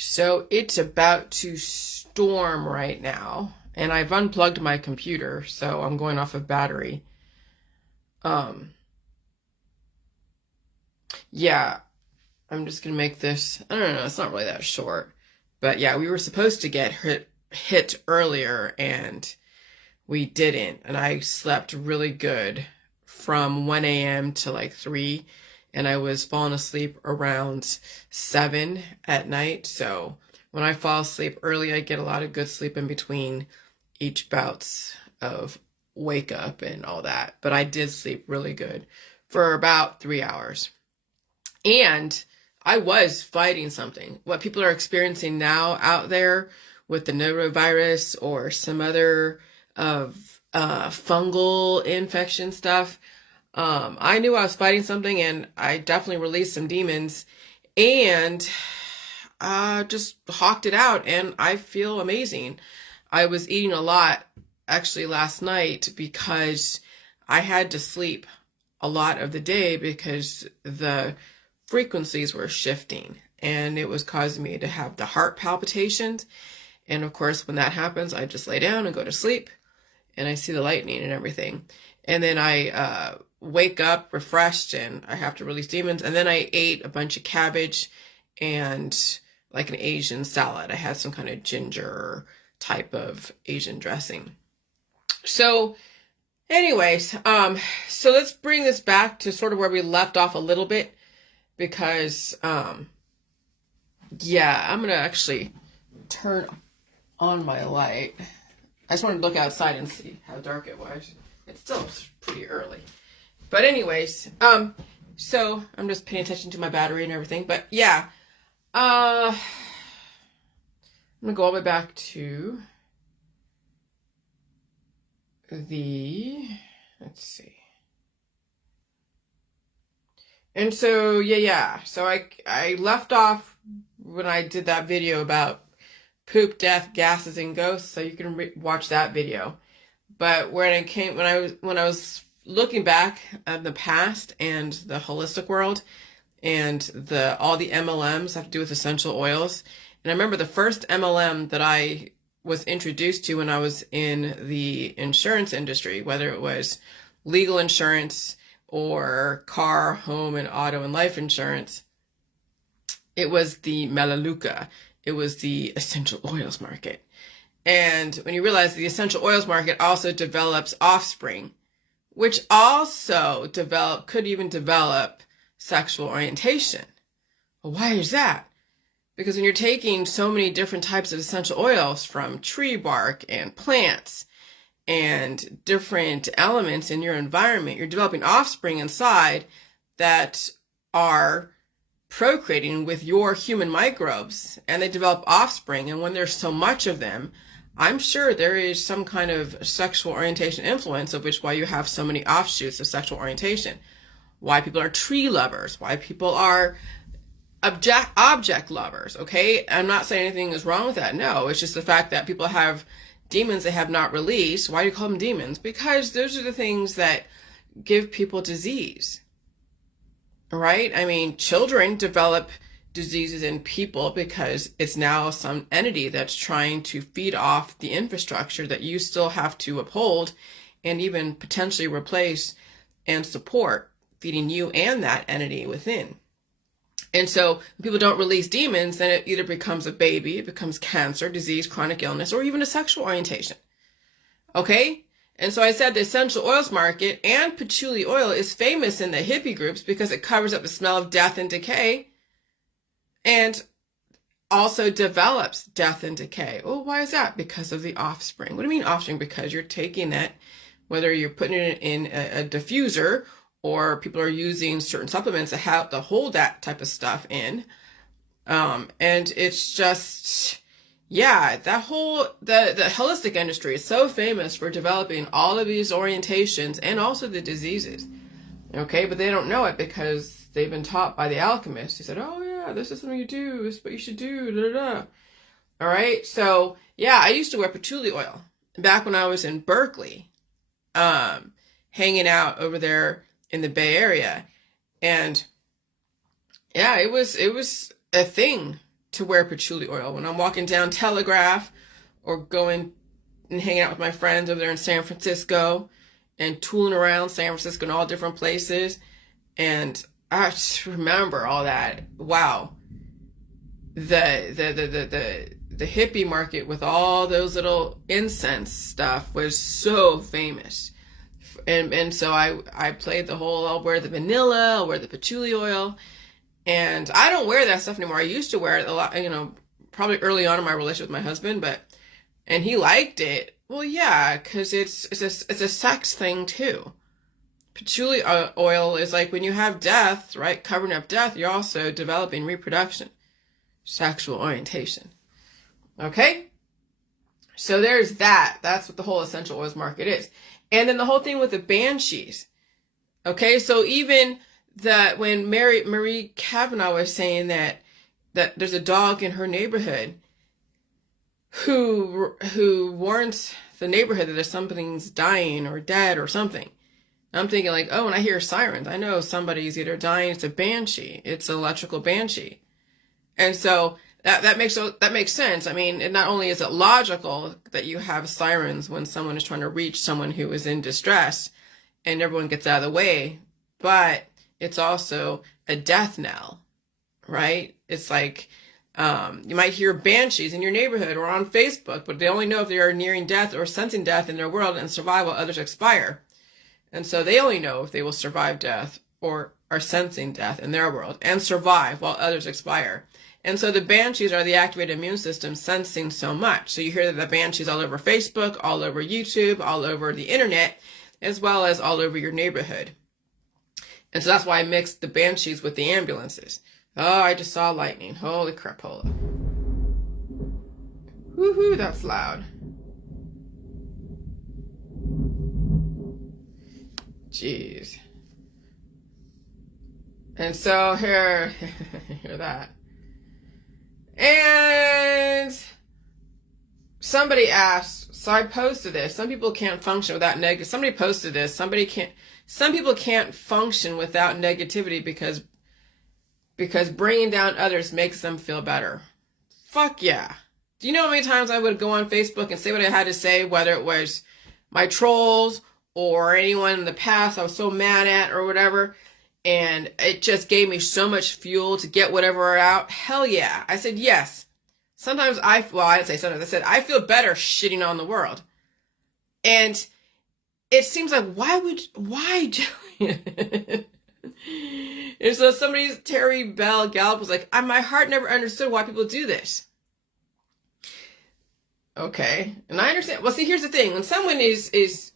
So it's about to storm right now, and I've unplugged my computer, so I'm going off of battery. Um, yeah, I'm just gonna make this, I don't know, it's not really that short. But yeah, we were supposed to get hit earlier and we didn't. And I slept really good from 1 a.m. to like 3, and I was falling asleep around 7 at night. So when I fall asleep early, I get a lot of good sleep in between each bouts of wake up and all that. But I did sleep really good for about 3 hours. And I was fighting something. What people are experiencing now out there with the norovirus or some other of fungal infection stuff. I knew I was fighting something, and I definitely released some demons and just hawked it out, and I feel amazing. I was eating a lot actually last night because I had to sleep a lot of the day because the frequencies were shifting and it was causing me to have the heart palpitations. And of course, when that happens, I just lay down and go to sleep and I see the lightning and everything. And then I wake up refreshed and I have to release demons. And then I ate a bunch of cabbage and like an Asian salad. I had some kind of ginger type of Asian dressing. So anyways, so let's bring this back to sort of where we left off a little bit, because yeah, I'm gonna actually turn on my light. I just wanted to look outside and see how dark it was. It's still pretty early. But anyways, so I'm just paying attention to my battery and everything. But yeah, I'm gonna go all the way back to let's see. And so, yeah. So I left off when I did that video about poop, death, gases, and ghosts. So you can watch that video. But when I was looking back at the past and the holistic world and all the MLMs have to do with essential oils. And I remember the first MLM that I was introduced to when I was in the insurance industry, whether it was legal insurance or car, home, and auto and life insurance, it was the Melaleuca. It was the essential oils market. And when you realize the essential oils market also develops offspring, which also could even develop sexual orientation. Well, why is that? Because when you're taking so many different types of essential oils from tree bark and plants and different elements in your environment, you're developing offspring inside that are procreating with your human microbes, and they develop offspring. And when there's so much of them, I'm sure there is some kind of sexual orientation influence, of which why you have so many offshoots of sexual orientation, why people are tree lovers, why people are object lovers. Okay, I'm not saying anything is wrong with that. No, it's just the fact that people have demons they have not released. Why do you call them demons? Because those are the things that give people disease, right? I mean, children develop diseases in people because it's now some entity that's trying to feed off the infrastructure that you still have to uphold and even potentially replace and support, feeding you and that entity within. And so when people don't release demons, then it either becomes a baby, it becomes cancer, disease, chronic illness, or even a sexual orientation. Okay? And so I said the essential oils market and patchouli oil is famous in the hippie groups because it covers up the smell of death and decay and also develops death and decay. Well, why is that? Because of the offspring. What do you mean offspring? Because you're taking it, whether you're putting it in a diffuser or people are using certain supplements that have to hold that type of stuff in. And it's just, yeah, that whole, the holistic industry is so famous for developing all of these orientations and also the diseases. Okay, but they don't know it because they've been taught by the alchemists. He said, oh yeah, this is something you do, this is what you should do, da da da. All right, so yeah, I used to wear patchouli oil back when I was in Berkeley, hanging out over there in the Bay Area. And yeah, it was a thing to wear patchouli oil. When I'm walking down Telegraph or going and hanging out with my friends over there in San Francisco and tooling around San Francisco and all different places. And I just remember all that. Wow. The hippie market with all those little incense stuff was so famous. And so I played the whole, I'll wear the vanilla, I'll wear the patchouli oil. And I don't wear that stuff anymore. I used to wear it a lot, probably early on in my relationship with my husband, and he liked it. Well, yeah, because it's a sex thing too. Patchouli oil is like when you have death, right? Covering up death, you're also developing reproduction, sexual orientation. Okay? So there's that. That's what the whole essential oils market is. And then the whole thing with the banshees. Okay? So even when Marie Kavanaugh was saying that there's a dog in her neighborhood who warns the neighborhood that there's something's dying or dead or something. I'm thinking like, oh, when I hear sirens, I know somebody's either dying. It's a banshee. It's an electrical banshee. And so that makes sense. I mean, it not only is it logical that you have sirens when someone is trying to reach someone who is in distress and everyone gets out of the way, but it's also a death knell, right? It's like you might hear banshees in your neighborhood or on Facebook, but they only know if they are nearing death or sensing death in their world and survive while others expire. And so they only know if they will survive death or are sensing death in their world and survive while others expire. And so the banshees are the activated immune system sensing so much. So you hear that the banshees all over Facebook, all over YouTube, all over the internet, as well as all over your neighborhood. And so that's why I mixed the banshees with the ambulances. Oh, I just saw lightning. Holy crapola. Woohoo, that's loud. Jeez. And so hear that. And somebody asked, so I posted this. Some people can't function without negative. Somebody posted this. Some people can't function without negativity because bringing down others makes them feel better. Fuck yeah. Do you know how many times I would go on Facebook and say what I had to say, whether it was my trolls or anyone in the past I was so mad at or whatever, and it just gave me so much fuel to get whatever out? Hell yeah. I said yes. Sometimes I didn't say sometimes. I said I feel better shitting on the world. And it seems like why do it? And so Terry Bell Gallup was like, my heart never understood why people do this. Okay. And I understand. Well, see, here's the thing. When someone is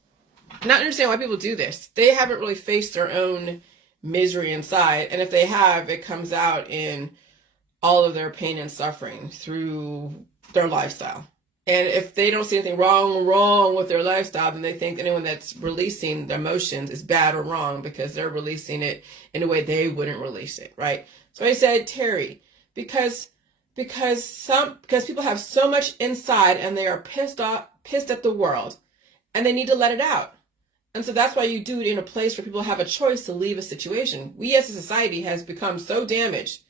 not understand why people do this, they haven't really faced their own misery inside. And if they have, it comes out in all of their pain and suffering through their lifestyle. And if they don't see anything wrong with their lifestyle, then they think anyone that's releasing their emotions is bad or wrong because they're releasing it in a way they wouldn't release it, right? So I said, Terry, because people have so much inside and they are pissed at the world and they need to let it out. And so that's why you do it in a place where people have a choice to leave a situation. We as a society has become so damaged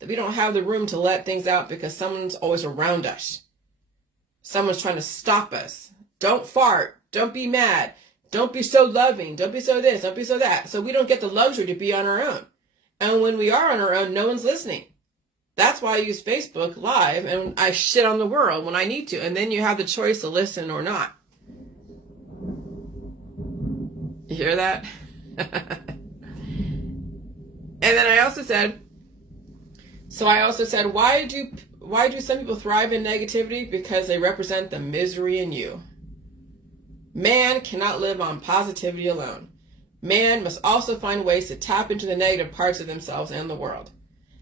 that we don't have the room to let things out because someone's always around us. Someone's trying to stop us. Don't fart. Don't be mad. Don't be so loving. Don't be so this. Don't be so that. So we don't get the luxury to be on our own. And when we are on our own, no one's listening. That's why I use Facebook Live and I shit on the world when I need to. And then you have the choice to listen or not. You hear that? And then I also said, why do some people thrive in negativity? Because they represent the misery in you. Man cannot live on positivity alone. Man must also find ways to tap into the negative parts of themselves and the world.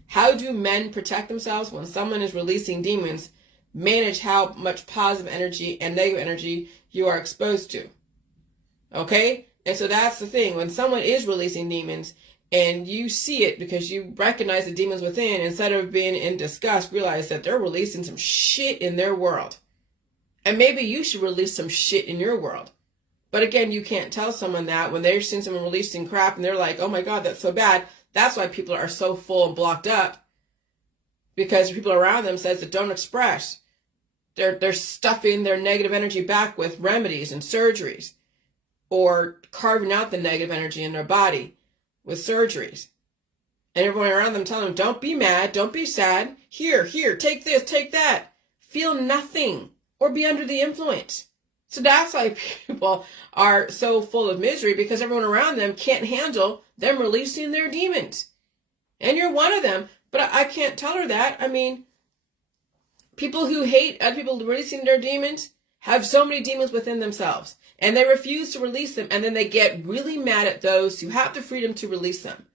How do men protect themselves when someone is releasing demons? Manage how much positive energy and negative energy you are exposed to. Okay? And so that's the thing. When someone is releasing demons and you see it because you recognize the demons within, instead of being in disgust, realize that they're releasing some shit in their world. And maybe you should release some shit in your world. But again, you can't tell someone that when they're seeing someone releasing crap and they're like, oh my God, that's so bad. That's why people are so full and blocked up. because people around them says that don't express. They're stuffing their negative energy back with remedies and surgeries, or carving out the negative energy in their body with surgeries. And everyone around them telling them, don't be mad, don't be sad. Here, take this, take that. Feel nothing or be under the influence. So that's why people are so full of misery, because everyone around them can't handle them releasing their demons. And you're one of them, but I can't tell her that. I mean, people who hate other people releasing their demons have so many demons within themselves, and they refuse to release them, and then they get really mad at those who have the freedom to release them.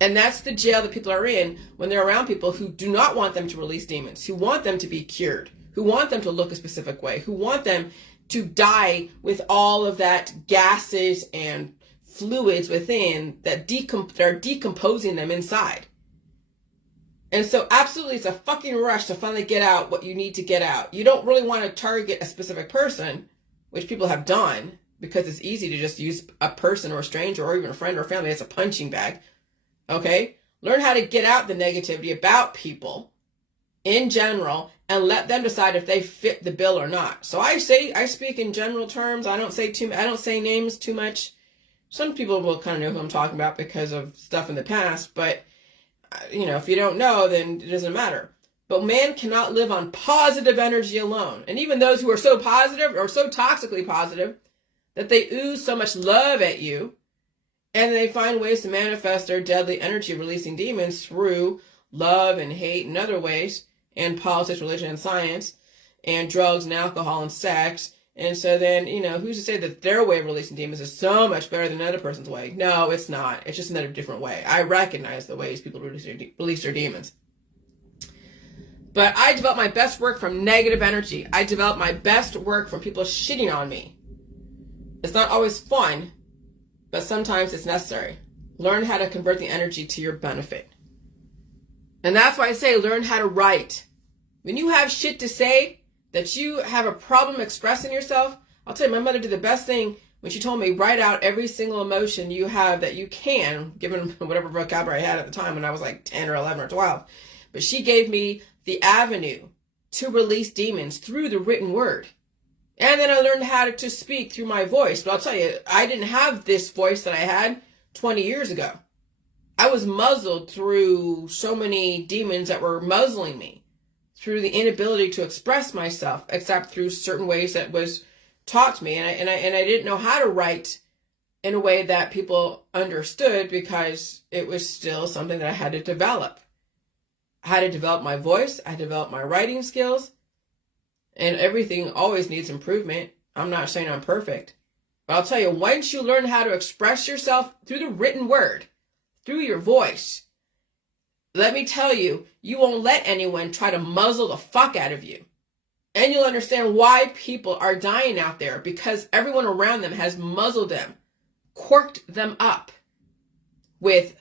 And that's the jail that people are in when they're around people who do not want them to release demons, who want them to be cured, who want them to look a specific way, who want them to die with all of that gases and fluids within that are decomposing them inside. And so absolutely, it's a fucking rush to finally get out what you need to get out. You don't really want to target a specific person, which people have done, because it's easy to just use a person or a stranger or even a friend or a family as a punching bag. Okay? Learn how to get out the negativity about people in general and let them decide if they fit the bill or not. So I speak in general terms. I don't say names too much. Some people will kind of know who I'm talking about because of stuff in the past, but if you don't know, then it doesn't matter. But man cannot live on positive energy alone. And even those who are so positive or so toxically positive that they ooze so much love at you, and they find ways to manifest their deadly energy releasing demons through love and hate and other ways, and politics, religion, and science, and drugs and alcohol and sex. And so then, who's to say that their way of releasing demons is so much better than another person's way? No, it's not. It's just another different way. I recognize the ways people release their demons. But I develop my best work from negative energy. I develop my best work from people shitting on me. It's not always fun, but sometimes it's necessary. Learn how to convert the energy to your benefit. And that's why I say learn how to write. When you have shit to say, that you have a problem expressing yourself, I'll tell you, my mother did the best thing when she told me, write out every single emotion you have that you can, given whatever vocabulary I had at the time when I was like 10 or 11 or 12. But she gave me the avenue to release demons through the written word. And then I learned how to speak through my voice. But I'll tell you, I didn't have this voice that I had 20 years ago. I was muzzled through so many demons that were muzzling me, through the inability to express myself, except through certain ways that was taught to me. And I didn't know how to write in a way that people understood, because it was still something that I had to develop. I had to develop my voice. I had to develop my writing skills. And everything always needs improvement. I'm not saying I'm perfect. But I'll tell you, once you learn how to express yourself through the written word, through your voice, let me tell you, you won't let anyone try to muzzle the fuck out of you. And you'll understand why people are dying out there, because everyone around them has muzzled them, corked them up with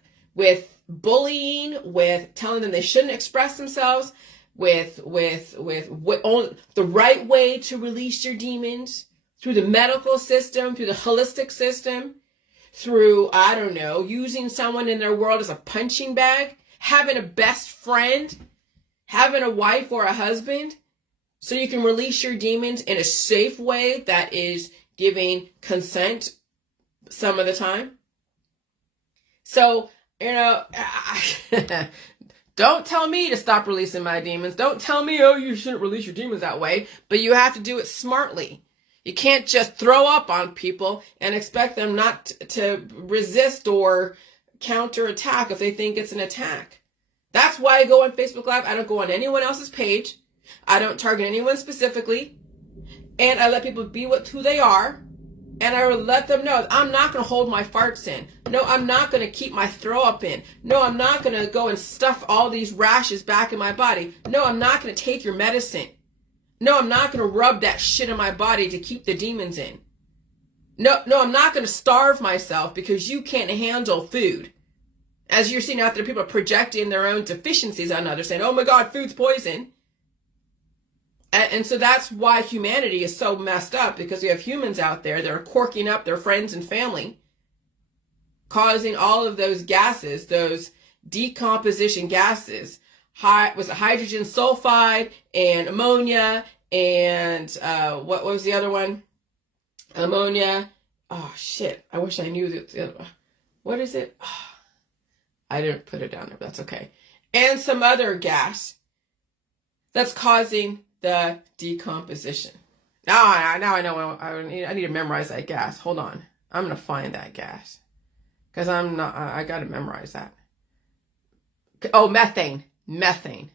bullying, with telling them they shouldn't express themselves, with the right way to release your demons, through the medical system, through the holistic system, through, using someone in their world as a punching bag, having a best friend, having a wife or a husband, so you can release your demons in a safe way that is giving consent some of the time. So, don't tell me to stop releasing my demons. Don't tell me, you shouldn't release your demons that way. But you have to do it smartly. You can't just throw up on people and expect them not to resist or counterattack if they think it's an attack. That's why I go on Facebook Live. I don't go on anyone else's page. I don't target anyone specifically. And I let people be who they are. And I let them know I'm not going to hold my farts in. No, I'm not going to keep my throw up in. No, I'm not going to go and stuff all these rashes back in my body. No, I'm not going to take your medicine. No, I'm not going to rub that shit in my body to keep the demons in. No, I'm not going to starve myself because you can't handle food. As you're seeing out there, people are projecting their own deficiencies on others, saying, oh my God, food's poison. And so that's why humanity is so messed up, because we have humans out there that are corking up their friends and family, causing all of those gases, those decomposition gases, hydrogen sulfide and ammonia and what was the other one? Ammonia. Oh shit! I wish I knew that. What is it? Oh, I didn't put it down there, but that's okay. And some other gas that's causing the decomposition. Now I know I need to memorize that gas. Hold on. I'm going to find that gas. Because I got to memorize that. Oh, methane. Methane.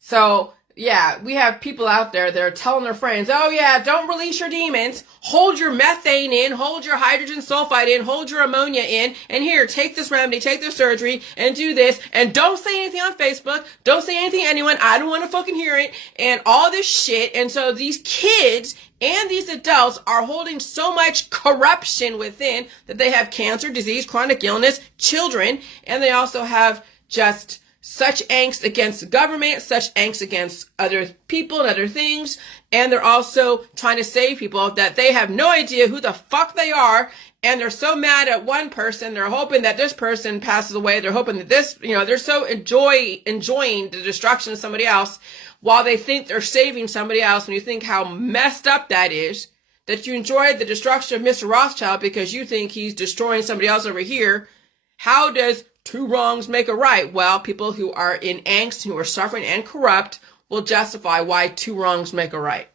So, yeah, we have people out there that are telling their friends, oh yeah, don't release your demons. Hold your methane in, hold your hydrogen sulfide in, hold your ammonia in, and here, take this remedy, take this surgery, and do this, and don't say anything on Facebook, don't say anything to anyone, I don't want to fucking hear it, and all this shit. And so these kids and these adults are holding so much corruption within that they have cancer, disease, chronic illness, children, and they also have just such angst against the government, such angst against other people and other things. And they're also trying to save people that they have no idea who the fuck they are. And they're so mad at one person. They're hoping that this person passes away. They're hoping that this, they're so enjoying the destruction of somebody else while they think they're saving somebody else. When you think how messed up that is, that you enjoyed the destruction of Mr. Rothschild because you think he's destroying somebody else over here. How does two wrongs make a right? Well, people who are in angst, who are suffering and corrupt, will justify why two wrongs make a right.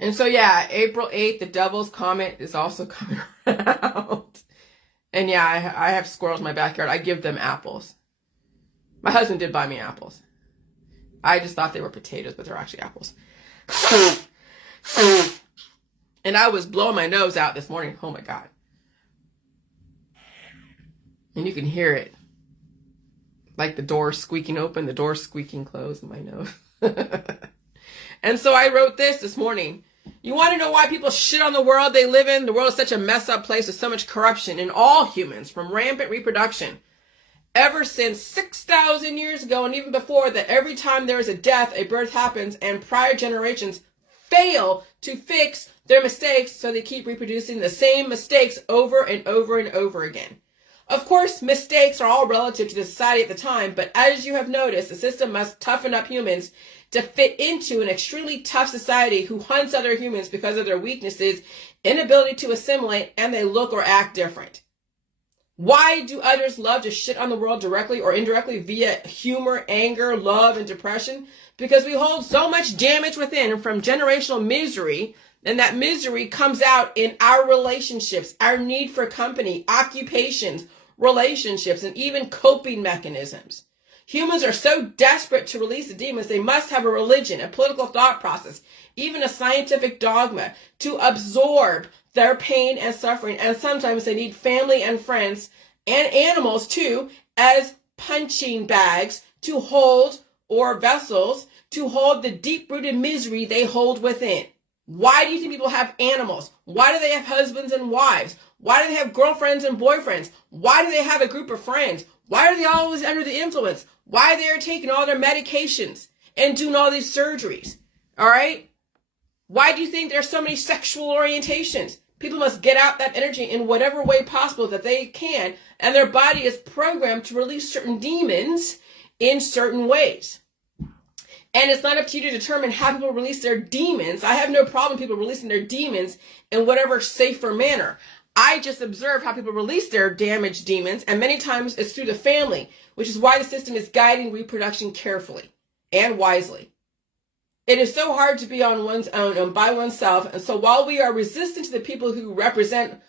And so, yeah, April 8th, the Devil's Comet is also coming around. And yeah, I have squirrels in my backyard. I give them apples. My husband did buy me apples. I just thought they were potatoes, but they're actually apples. And I was blowing my nose out this morning. Oh my God. And you can hear it. Like the door squeaking open, the door squeaking closed in my nose. And so I wrote this morning. You want to know why people shit on the world they live in? The world is such a messed up place with so much corruption in all humans, from rampant reproduction. Ever since 6,000 years ago and even before that, every time there is a death, a birth happens, and prior generations fail to fix their mistakes, so they keep reproducing the same mistakes over and over and over again. Of course, mistakes are all relative to the society at the time, but as you have noticed, the system must toughen up humans to fit into an extremely tough society who hunts other humans because of their weaknesses, inability to assimilate, and they look or act different. Why do others love to shit on the world directly or indirectly via humor, anger, love, and depression? Because we hold so much damage within from generational misery, and that misery comes out in our relationships, our need for company, occupations, relationships, and even coping mechanisms. Humans are so desperate to release the demons, they must have a religion, a political thought process, even a scientific dogma to absorb their pain and suffering. And sometimes they need family and friends and animals too as punching bags to hold, or vessels to hold, the deep-rooted misery they hold within. Why do you think people have animals? Why do they have husbands and wives? Why do they have girlfriends and boyfriends? Why do they have a group of friends? Why are they always under the influence? Why they are taking all their medications and doing all these surgeries? All right? Why do you think there's so many sexual orientations? People must get out that energy in whatever way possible that they can, and their body is programmed to release certain demons in certain ways. And it's not up to you to determine how people release their demons. I have no problem people releasing their demons in whatever safer manner. I just observe how people release their damaged demons, and many times it's through the family, which is why the system is guiding reproduction carefully and wisely. It is so hard to be on one's own and by oneself, and so while we are resistant to the people who represent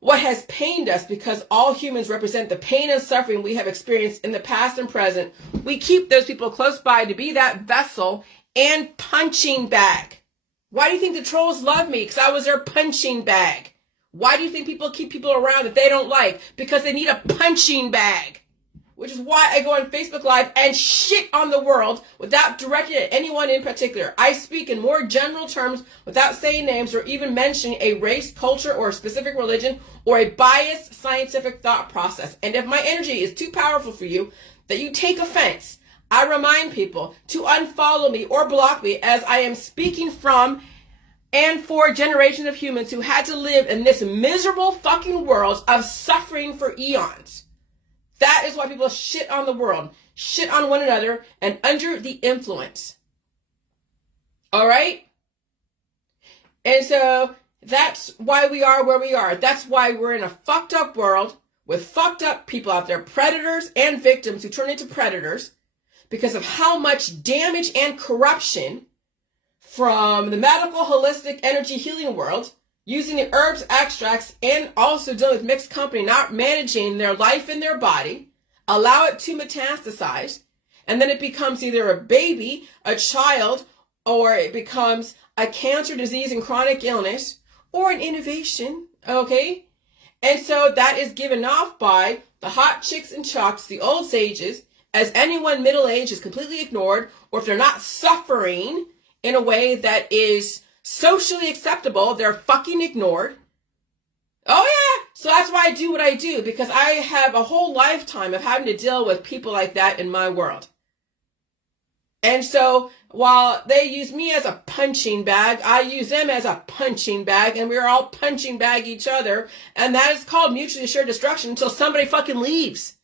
what has pained us, because all humans represent the pain and suffering we have experienced in the past and present, we keep those people close by to be that vessel and punching bag. Why do you think the trolls love me? Because I was their punching bag. Why do you think people keep people around that they don't like? Because they need a punching bag. Which is why I go on Facebook Live and shit on the world without directing it at anyone in particular. I speak in more general terms without saying names or even mentioning a race, culture, or a specific religion or a biased scientific thought process. And if my energy is too powerful for you, that you take offense, I remind people to unfollow me or block me, as I am speaking from and for generations of humans who had to live in this miserable fucking world of suffering for eons. That is why people shit on the world, shit on one another, and under the influence. All right? And so that's why we are where we are. That's why we're in a fucked up world with fucked up people out there, predators and victims who turn into predators because of how much damage and corruption from the medical, holistic, energy healing world, using the herbs, extracts, and also dealing with mixed company, not managing their life in their body, allow it to metastasize, and then it becomes either a baby, a child, or it becomes a cancer disease and chronic illness, or an innovation, okay? And so that is given off by the hot chicks and chucks, the old sages, as anyone middle-aged is completely ignored, or if they're not suffering in a way that is socially acceptable, they're fucking ignored. Oh yeah, so that's why I do what I do, because I have a whole lifetime of having to deal with people like that in my world. And so while they use me as a punching bag, I use them as a punching bag, and we're all punching bag each other, and that is called mutually assured destruction until somebody fucking leaves.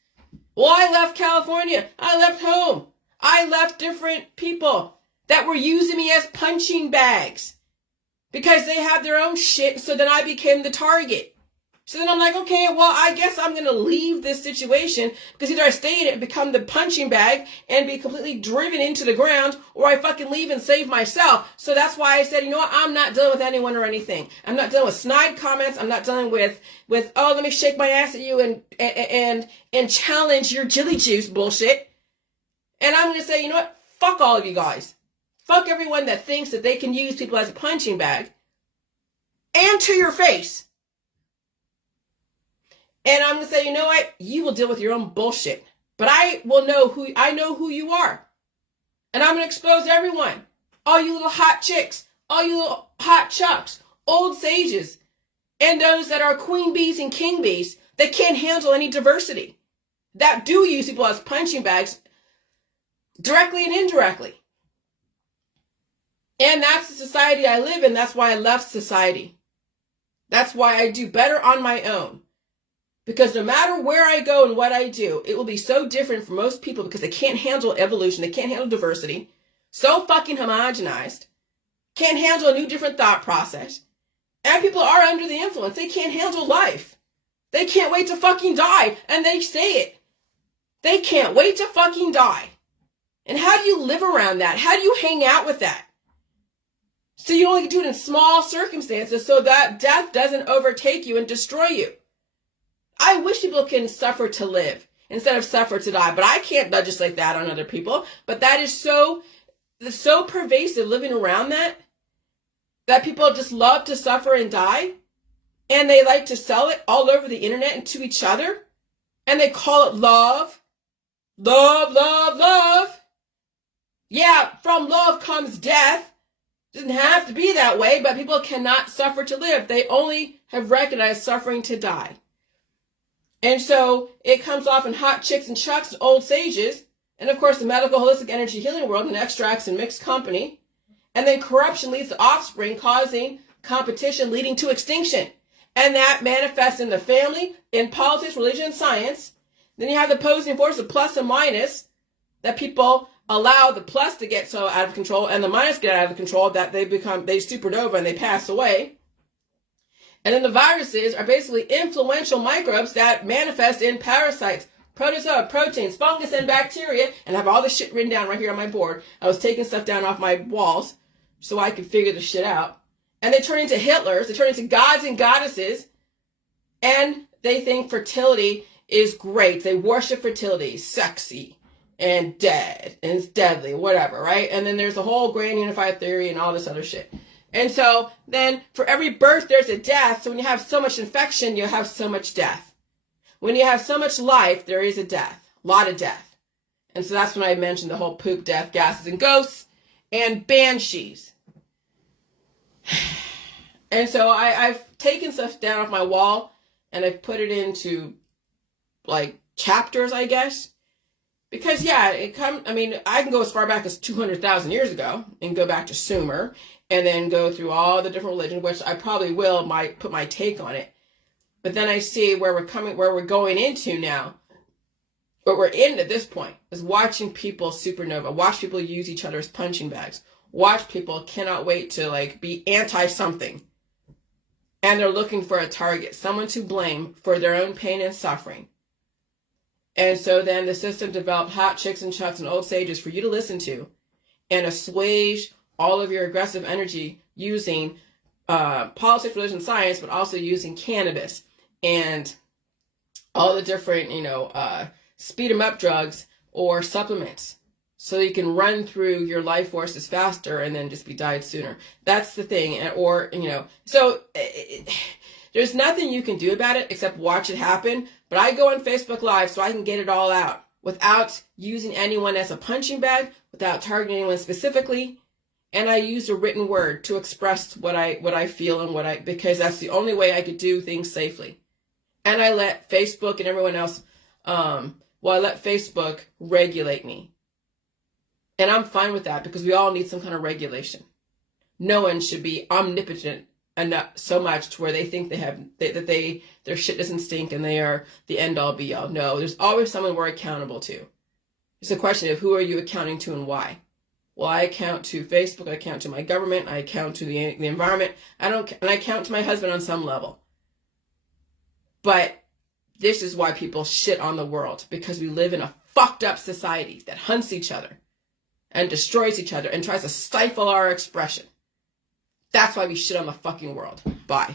Well, I left California. I left home. I left different people that were using me as punching bags because they had their own shit, so then I became the target. So then I'm like, okay, well, I guess I'm going to leave this situation because either I stay in it and become the punching bag and be completely driven into the ground, or I fucking leave and save myself. So that's why I said, you know what? I'm not dealing with anyone or anything. I'm not dealing with snide comments. I'm not dealing with oh, let me shake my ass at you and challenge your jelly juice bullshit. And I'm going to say, you know what? Fuck all of you guys. Fuck everyone that thinks that they can use people as a punching bag. And to your face. And I'm going to say, you know what? You will deal with your own bullshit. But I know who you are. And I'm going to expose everyone. All you little hot chicks. All you little hot chucks. Old sages. And those that are queen bees and king bees that can't handle any diversity. That do use people as punching bags. Directly and indirectly. And that's the society I live in. That's why I left society. That's why I do better on my own. Because no matter where I go and what I do, it will be so different for most people because they can't handle evolution. They can't handle diversity. So fucking homogenized. Can't handle a new different thought process. And people are under the influence. They can't handle life. They can't wait to fucking die. And they say it. They can't wait to fucking die. And how do you live around that? How do you hang out with that? So you only do it in small circumstances so that death doesn't overtake you and destroy you. I wish people can suffer to live instead of suffer to die, but I can't legislate that on other people. But that is so pervasive living around that people just love to suffer and die, and they like to sell it all over the internet and to each other, and they call it love. Love, love, love. Yeah, from love comes death. Doesn't have to be that way, but people cannot suffer to live. They only have recognized suffering to die. And so it comes off in hot chicks and chucks and old sages, and of course the medical, holistic, energy healing world and extracts and mixed company. And then corruption leads to offspring, causing competition, leading to extinction. And that manifests in the family, in politics, religion, and science. Then you have the opposing force of plus and minus, that people allow the plus to get so out of control and the minus get out of control that they supernova and they pass away. And then the viruses are basically influential microbes that manifest in parasites, protozoa, proteins, fungus, and bacteria. And I have all this shit written down right here on my board. I was taking stuff down off my walls so I could figure this shit out. And they turn into Hitlers. They turn into gods and goddesses. And they think fertility is great. They worship fertility, sexy and dead and it's deadly, whatever, right? And then there's the whole grand unified theory and all this other shit. And so then for every birth, there's a death. So when you have so much infection, you have so much death. When you have so much life, there is a death, a lot of death. And so that's when I mentioned the whole poop, death, gases, and ghosts and banshees. And so I've taken stuff down off my wall and I've put it into like chapters, I guess. Because yeah, I can go as far back as 200,000 years ago and go back to Sumer and then go through all the different religions, which I probably will put my take on it. But then I see where we're going into now. What we're in at this point is watching people supernova, watch people use each other as punching bags, watch people cannot wait to like be anti something. And they're looking for a target, someone to blame for their own pain and suffering. And so then the system developed hot chicks and chucks and old sages for you to listen to and assuage all of your aggressive energy using politics, religion, science, but also using cannabis and all the different, speed 'em up drugs or supplements so you can run through your life forces faster and then just be died sooner. That's the thing. There's nothing you can do about it except watch it happen. But I go on Facebook Live so I can get it all out without using anyone as a punching bag, without targeting anyone specifically. And I use a written word to express what I feel and because that's the only way I could do things safely. And I let Facebook and everyone else, I let Facebook regulate me. And I'm fine with that because we all need some kind of regulation. No one should be omnipotent enough so much to where they think their shit doesn't stink and they are the end all be all. No, there's always someone we're accountable to. It's a question of who are you accounting to and why. Well, I account to Facebook, I account to my government, I account to the environment, and I account to my husband on some level. But this is why people shit on the world, because we live in a fucked up society that hunts each other and destroys each other and tries to stifle our expression. That's why we shit on the fucking world. Bye.